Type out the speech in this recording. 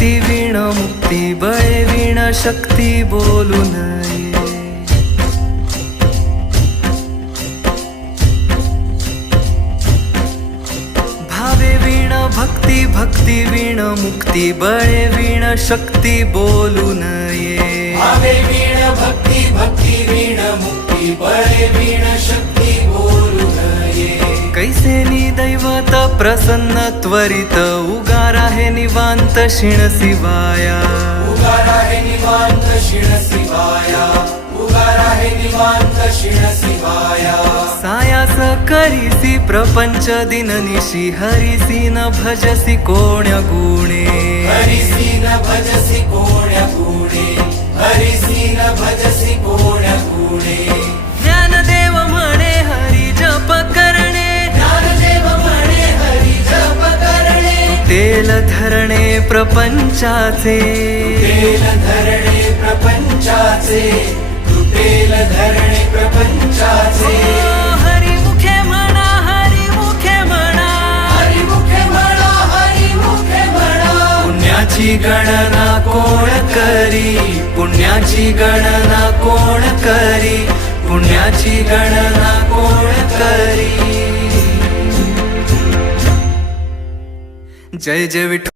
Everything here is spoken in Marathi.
भक्ती वीण मुक्ती बळे वीण शक्ती बोलू नये. भावे वीण भक्ती भक्ती वीण मुक्ती बळे वीण शक्ती बोलू नये. भावे वीण भक्ती भक्ती वीण मुक्ती बळे वीण शक्ती बोलू नये. कैसे दैवत प्रसन्न त्वरित उगार आहे निवांत क्षीण शिवाया. उगार आहे निवांत क्षीण शिवाया. उगार आहे निवांत क्षीण शिवाया. सायास करीसी प्रपंच दिननिशी हरिसी न भजसी कोण्या गुणे. हरिसी न भजसी कोण्या गुणे. हरिसी न भजसी कोण्या गुणे. ज्ञानदेव म्हणे हरी जप करणे. ज्ञानदेव म्हणे हरी जप करणे. तेल धरणे प्रपंचाचे. तेल धरणे प्रपंचाचे. तेल धरणे प्रपंचाचे. हरिमुखे म्हणा हरिमुखे म्हणा. हरिमुखे म्हणा हरिमुखे म्हणा. पुण्याची गणना कोण करी. पुण्याची गणना कोण करी. पुण्याची गणना कोण करी. जय जय विठ्ठल.